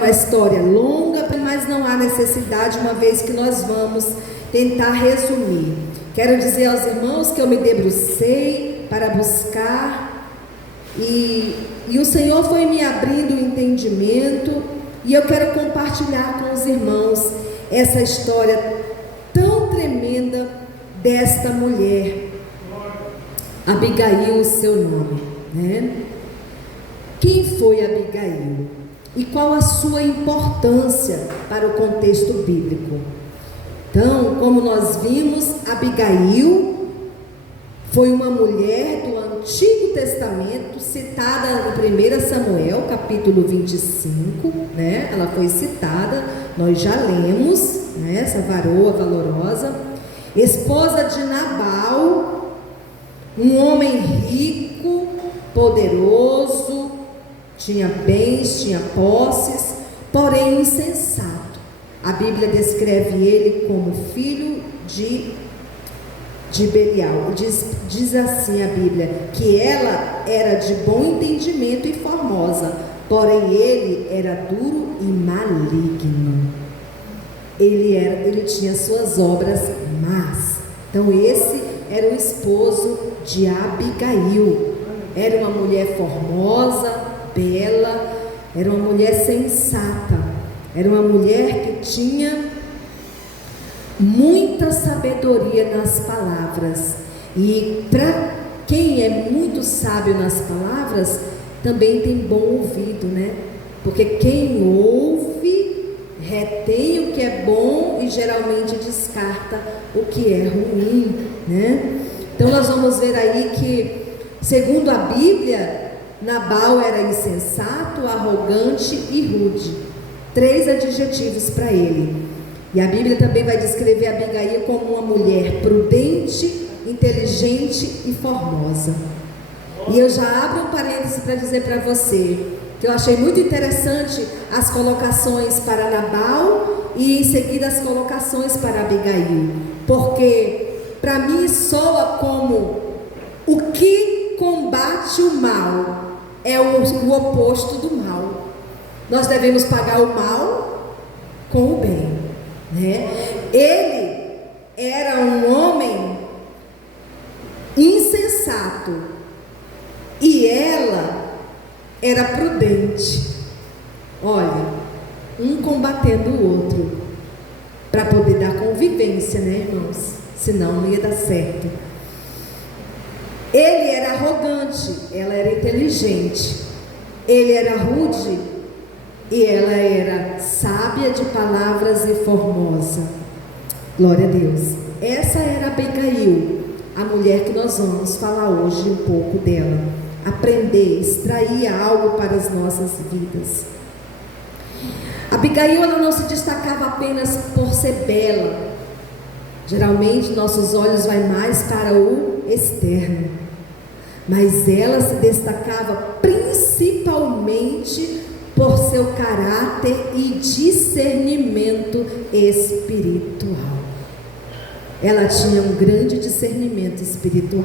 Uma história longa, mas não há necessidade, uma vez que nós vamos tentar resumir. Quero dizer aos irmãos que eu me debrucei para buscar e o Senhor foi me abrindo o entendimento, e eu quero compartilhar com os irmãos essa história tão tremenda desta mulher, Abigail, o seu nome, né? Quem foi Abigail? E qual a sua importância para o contexto bíblico? Então, como nós vimos, Abigail foi uma mulher do Antigo Testamento, citada no 1 Samuel, capítulo 25, né? Ela foi citada, nós já lemos, né? Essa varoa valorosa, esposa de Nabal, um homem rico, poderoso, tinha bens, tinha posses, porém insensato. A Bíblia descreve ele como filho de Belial. Diz assim a Bíblia, que ela era de bom entendimento e formosa, porém ele era duro e maligno. Ele tinha suas obras más. Então esse era o esposo de Abigail. Era uma mulher formosa, bela, era uma mulher sensata, era uma mulher que tinha muita sabedoria nas palavras. E para quem é muito sábio nas palavras, também tem bom ouvido, né? Porque quem ouve retém o que é bom e geralmente descarta o que é ruim, né? Então nós vamos ver aí que, segundo a Bíblia, Nabal era insensato, arrogante e rude. 3 adjetivos para ele. E a Bíblia também vai descrever Abigail como uma mulher prudente, inteligente e formosa. E eu já abro um parêntese para dizer para você que eu achei muito interessante as colocações para Nabal e em seguida as colocações para Abigail, porque para mim soa como o que combate o mal é o oposto do mal. Nós devemos pagar o mal com o bem, né? Ele era um homem insensato e ela era prudente. Olha, um combatendo o outro para poder dar convivência, né, irmãos? Senão não ia dar certo. Ele era arrogante, ela era inteligente. Ele era rude e ela era sábia de palavras e formosa. Glória a Deus. Essa era Abigail, a mulher que nós vamos falar hoje um pouco dela. Aprender, extrair algo para as nossas vidas. Abigail, ela não se destacava apenas por ser bela. Geralmente nossos olhos vai mais para o externo, mas ela se destacava principalmente por seu caráter e discernimento espiritual. Ela tinha um grande discernimento espiritual.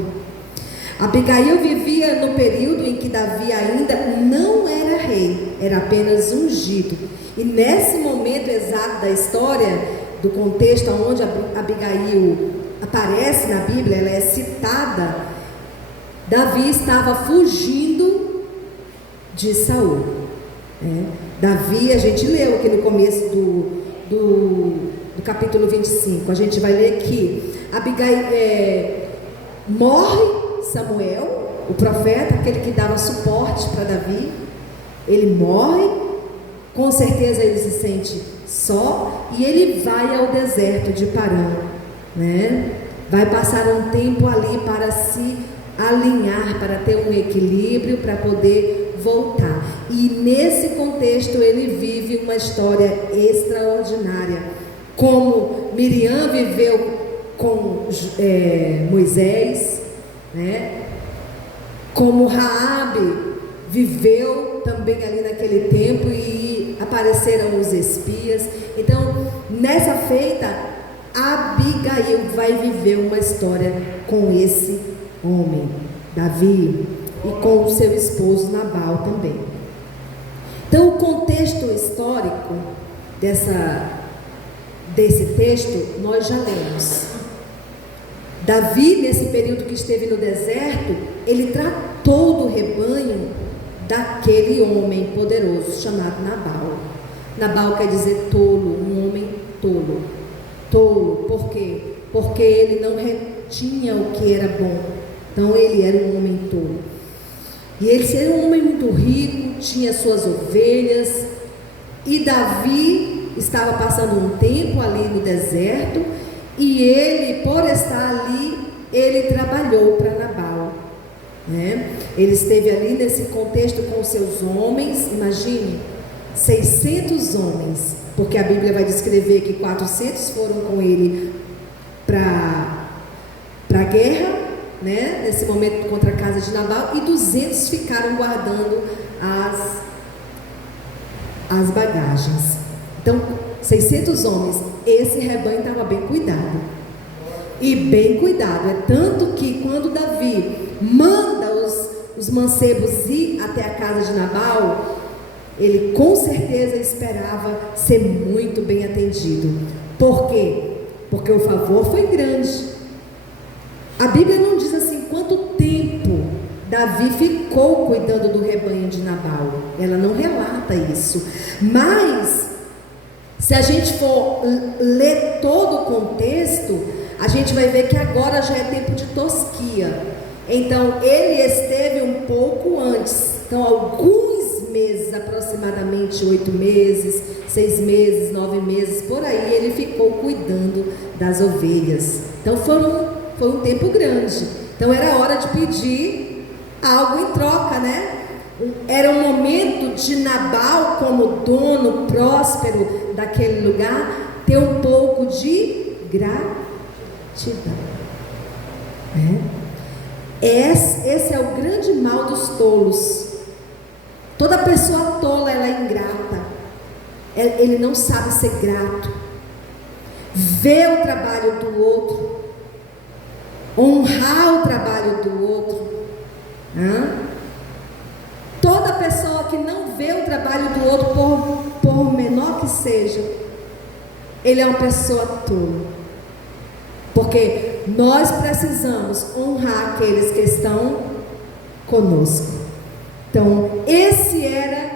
Abigail vivia no período em que Davi ainda não era rei, era apenas ungido. E nesse momento exato da história, do contexto onde Abigail aparece na Bíblia, ela é citada, Davi estava fugindo de Saul. Davi, a gente leu aqui no começo do capítulo 25, a gente vai ler que Abigail morre Samuel, o profeta, aquele que dava suporte para Davi. Ele morre, com certeza ele se sente só, e ele vai ao deserto de Parã, né? Vai passar um tempo ali para se alinhar, para ter um equilíbrio, para poder voltar. E nesse contexto ele vive uma história extraordinária, como Miriam viveu com Moisés, né? Como Raabe viveu também ali naquele tempo e apareceram os espias. Então, nessa feita, Abigail vai viver uma história com esse homem, Davi, e com o seu esposo Nabal também. Então, o contexto histórico desse texto, nós já lemos. Davi, nesse período que esteve no deserto, ele tratou do rebanho daquele homem poderoso chamado Nabal. Nabal quer dizer tolo, um homem tolo. Tolo, por quê? Porque ele não retinha o que era bom. Então ele era um homem tolo. E ele era um homem muito rico, tinha suas ovelhas. E Davi estava passando um tempo ali no deserto. E ele, por estar ali, ele trabalhou para Nabal, né? Ele esteve ali nesse contexto com seus homens. Imagine, 600 homens, porque a Bíblia vai descrever que 400 foram com ele para a guerra, né? Nesse momento contra a casa de Nabal, e 200 ficaram guardando as bagagens. Então, 600 homens, esse rebanho estava bem cuidado, e bem cuidado, é tanto que quando Davi manda os mancebos ir até a casa de Nabal, ele com certeza esperava ser muito bem atendido. Por quê? Porque o favor foi grande. A Bíblia não diz assim quanto tempo Davi ficou cuidando do rebanho de Nabal, ela não relata isso, mas se a gente for ler todo o contexto, a gente vai ver que agora já é tempo de tosquia. Então ele esteve um pouco antes, então alguns meses, aproximadamente 8 meses, 6 meses, 9 meses, por aí ele ficou cuidando das ovelhas. Então foi um tempo grande. Então era hora de pedir algo em troca, né? Era um momento de Nabal, como dono próspero daquele lugar, ter um pouco de gratidão. Esse é o grande mal dos tolos. Toda pessoa tola, ela é ingrata. Ele não sabe ser grato. Ver o trabalho do outro, honrar o trabalho do outro. Toda pessoa que não vê o trabalho do outro, por menor que seja, ele é uma pessoa tola. Porque nós precisamos honrar aqueles que estão conosco. Então, esse era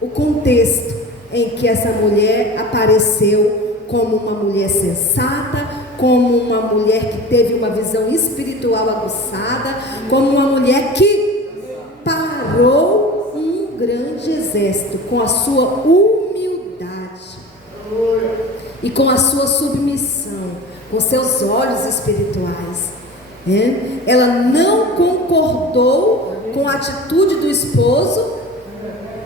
o contexto em que essa mulher apareceu como uma mulher sensata, como uma mulher que teve uma visão espiritual aguçada, como uma mulher que parou um grande exército com a sua humildade e com a sua submissão, com seus olhos espirituais. Ela não concordou com a atitude do esposo,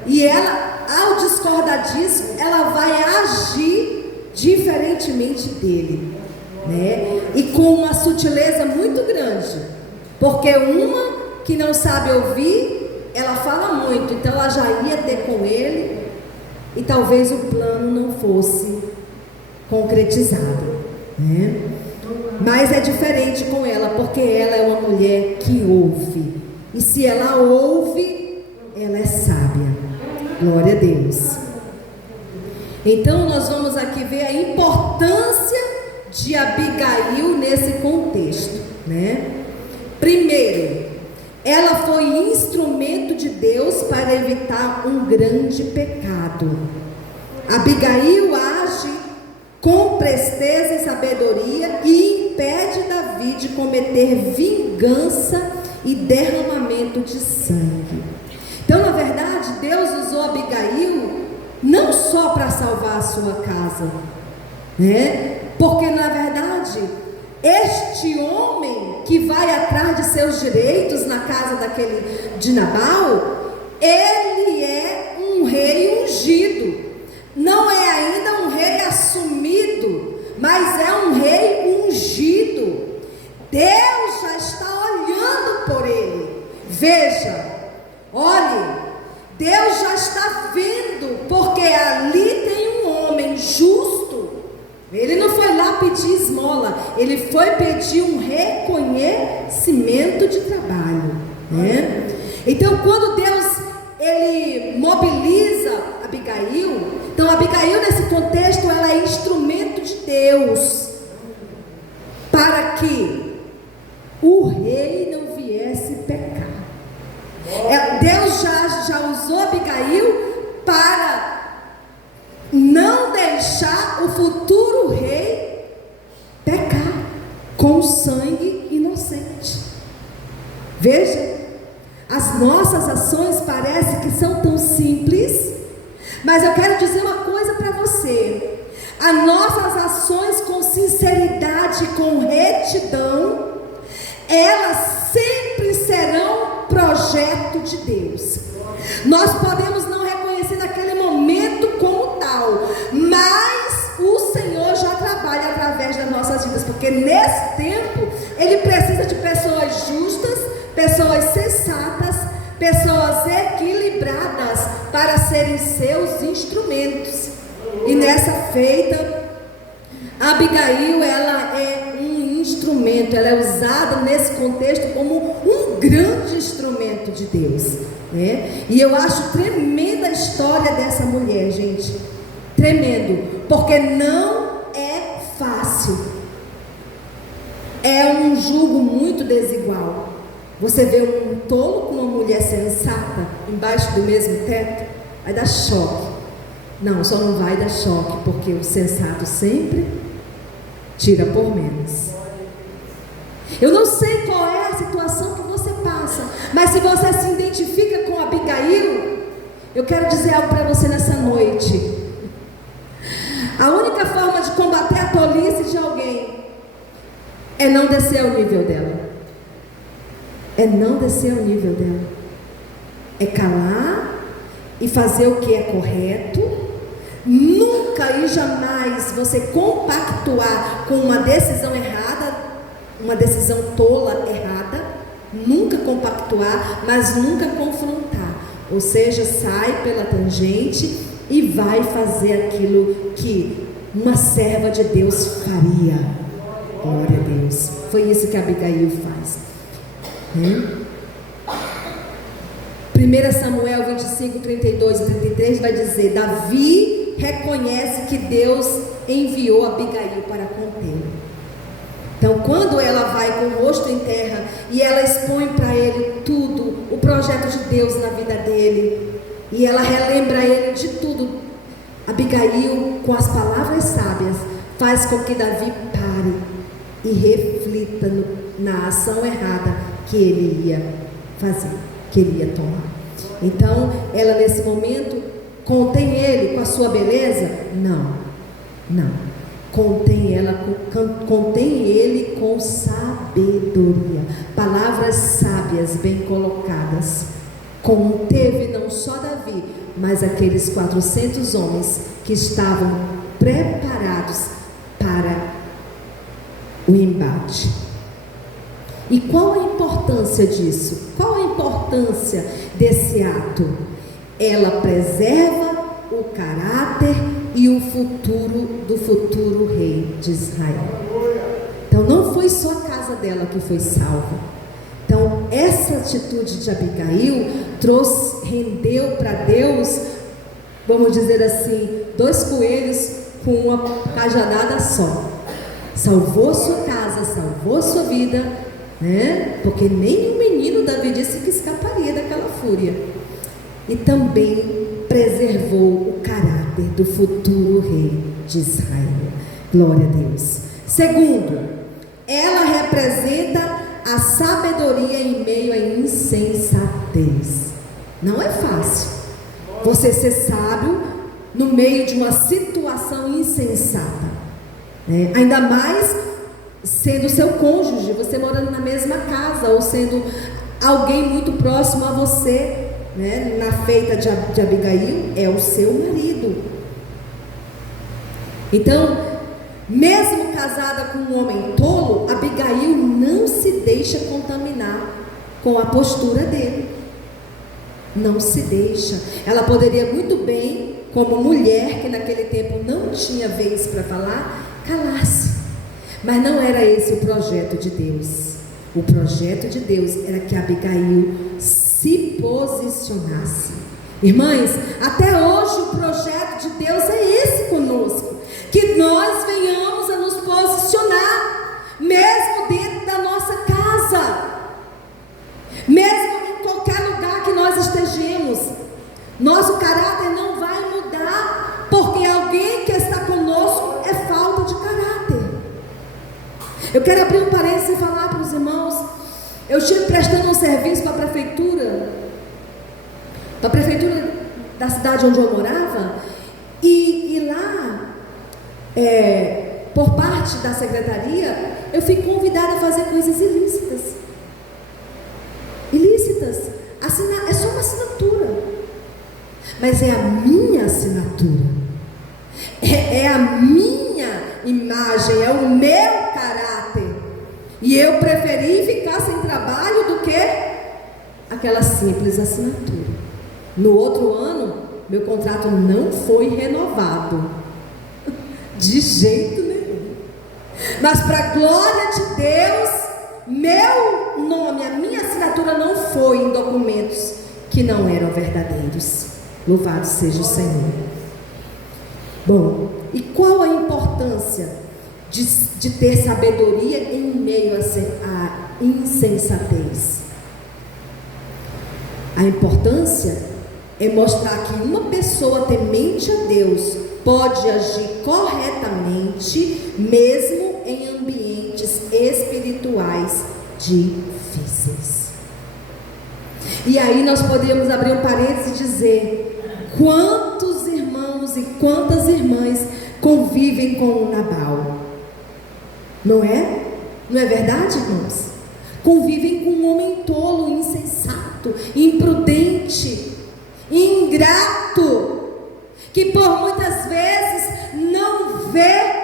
e ela, ao discordar disso, ela vai agir diferentemente dele, né? E com uma sutileza muito grande, porque uma que não sabe ouvir, ela fala muito, então ela já ia ter com ele, e talvez o plano não fosse concretizado, né? Mas é diferente com ela, porque ela é uma mulher que ouve, e se ela ouve, ela é sábia. Glória a Deus. Então nós vamos aqui ver a importância de Abigail nesse contexto, né? Primeiro, ela foi instrumento de Deus para evitar um grande pecado. Abigail age com presteza e sabedoria e impede Davi de cometer vingança e derramamento de sangue. Então, na verdade, Deus usou Abigail não só para salvar a sua casa, né? Porque, na verdade, este homem que vai atrás de seus direitos na casa de Nabal, ele é um rei ungido. Não é ainda um rei assumido, mas é um rei ungido. Deus já está olhando por ele. Veja, olhe, Deus já está vendo, porque ali tem um homem justo. Ele não foi lá pedir esmola, ele foi pedir um reconhecimento de trabalho, né? Então, quando Deus ele mobiliza Abigail. Então Abigail, nesse contexto, ela é instrumento de Deus para que o rei não viesse pecar. Deus já usou Abigail para não deixar o futuro rei pecar com sangue inocente. Veja, as nossas ações parecem que são tão simples, mas eu quero dizer uma coisa para você: as nossas ações com sinceridade, com retidão, elas sempre serão projeto de Deus. Nós podemos não reconhecer naquele momento como tal, mas o Senhor já trabalha através das nossas vidas, porque nesse tempo Ele precisa de pessoas justas, pessoas sensatas, pessoas equilibradas para serem seus instrumentos. E nessa feita, Abigail, ela é um instrumento, ela é usada nesse contexto como um grande instrumento de Deus, né? E eu acho tremenda a história dessa mulher, gente, tremendo, porque não é fácil, é um jugo muito desigual. Você vê um tolo com uma mulher sensata embaixo do mesmo teto, vai dar choque. Não, só não vai dar choque, porque o sensato sempre tira por menos. Eu não sei qual é a situação que você passa, mas se você se identifica com Abigail, eu quero dizer algo para você nessa noite. A única forma de combater a tolice de alguém é não descer ao nível dela. É não descer ao nível dela. É calar e fazer o que é correto. Nunca e jamais você compactuar com uma decisão errada, uma decisão tola, errada. Nunca compactuar, mas nunca confrontar. Ou seja, sai pela tangente e vai fazer aquilo que uma serva de Deus faria. Glória a Deus. Foi isso que Abigail faz. 1 Samuel 25, 32 e 33 vai dizer: Davi reconhece que Deus enviou Abigail para contê-lo. Então, quando ela vai com o rosto em terra e ela expõe para ele tudo, o projeto de Deus na vida dele, e ela relembra ele de tudo, Abigail, com as palavras sábias, faz com que Davi pare e reflita na ação errada que ele ia fazer, que ele ia tomar. Então, ela nesse momento contém ele com a sua beleza? Não. Contém ele com sabedoria. Palavras sábias bem colocadas. Conteve não só Davi, mas aqueles 400 homens que estavam preparados para o embate. E qual a importância disso? Qual a importância desse ato? Ela preserva o caráter e o futuro do futuro rei de Israel. Então não foi só a casa dela que foi salva. Então essa atitude de Abigail rendeu para Deus, vamos dizer assim, 2 coelhos com uma cajadada só. Salvou sua casa, salvou sua vida, né? Porque nem o menino Davi disse que escaparia daquela fúria. E também preservou o caráter do futuro rei de Israel. Glória a Deus. Segundo, ela representa a sabedoria em meio à insensatez. Não é fácil você ser sábio no meio de uma situação insensata, né? Ainda mais sendo seu cônjuge, você morando na mesma casa, ou sendo alguém muito próximo a você, né? Na feita de Abigail, é o seu marido. Então, mesmo casada com um homem tolo, Abigail não se deixa contaminar com a postura dele. Não se deixa. Ela poderia muito bem, como mulher que naquele tempo não tinha vez para falar, calar-se. Mas não era esse o projeto de Deus. O projeto de Deus era que Abigail se posicionasse. Irmãs, até hoje o projeto de Deus é esse conosco, que nós venhamos a nos posicionar, mesmo dentro da nossa casa, mesmo em qualquer lugar que nós estejamos. Nosso caráter não vai mudar, porque alguém que está conosco é falta de caráter. Eu quero abrir um parênteses e falar para os irmãos. Eu estive prestando um serviço para a prefeitura da cidade onde eu morava, e lá, por parte da secretaria, eu fui convidada a fazer coisas ilícitas. É só uma assinatura, mas é a minha assinatura, é a minha imagem, é o meu caráter, e eu preferi ficar sem trabalho do que aquela simples assinatura. No outro ano, meu contrato não foi renovado, de jeito nenhum, mas para a glória de Deus, meu nome, a minha assinatura não foi em documentos que não eram verdadeiros. Louvado seja o Senhor. Bom, e qual a importância de ter sabedoria em meio à insensatez? A importância é mostrar que uma pessoa temente a Deus pode agir corretamente, mesmo em ambientes espirituais difíceis. E aí nós podemos abrir um parênteses e dizer: quantos irmãos e quantas irmãs convivem com o Nabal? Não é? Não é verdade, irmãos? Convivem com um homem tolo, insensato, imprudente, ingrato, que por muitas vezes não vê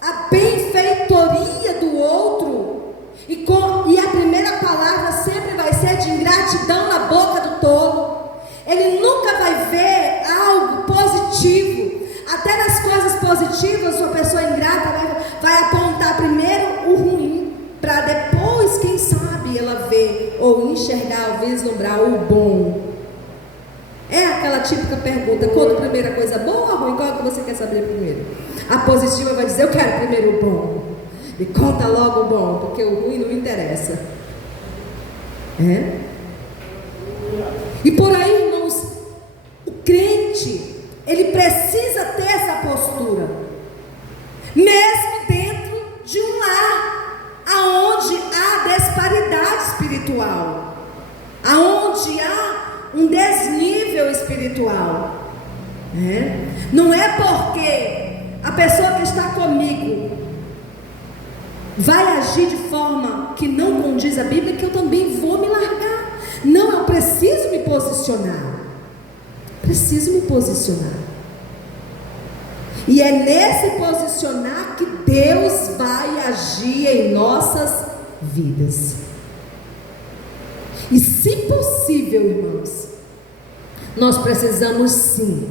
a benfeitoria do outro, e a primeira palavra sempre vai ser de ingratidão na boca do tolo. Ele nunca vai ver algo positivo. Até nas coisas positivas, uma pessoa ingrata vai apontar primeiro o ruim, para depois, quem sabe, ela ver ou enxergar ou vislumbrar o bom. É aquela típica pergunta: quando a primeira coisa boa ou ruim, qual que você quer saber primeiro? A positiva vai dizer: eu quero primeiro o bom. Me conta logo o bom, porque o ruim não me interessa. E por aí, irmãos, o crente, ele precisa ter essa postura, mesmo dentro de um lar aonde há disparidade espiritual, aonde há um desnível espiritual. Não é porque a pessoa que está comigo vai agir de forma que não condiz a Bíblia que eu também vou me largar. Não, eu preciso me posicionar. Preciso me posicionar. E é nesse posicionar que Deus vai agir em nossas vidas. E se possível, irmãos, nós precisamos sim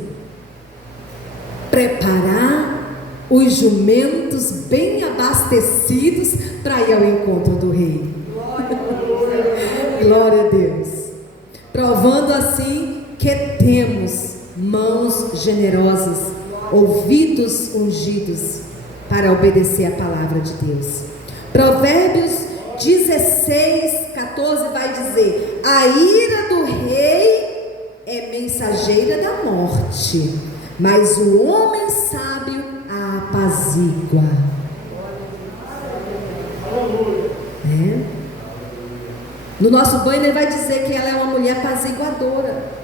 preparar os jumentos bem abastecidos para ir ao encontro do Rei. Glória a Deus. Provando assim que temos mãos generosas, ouvidos ungidos para obedecer a palavra de Deus. Provérbios 16:14 vai dizer: a ira do rei é mensageira da morte, mas o homem sábio a apazigua. No nosso banho ele vai dizer que ela é uma mulher apaziguadora.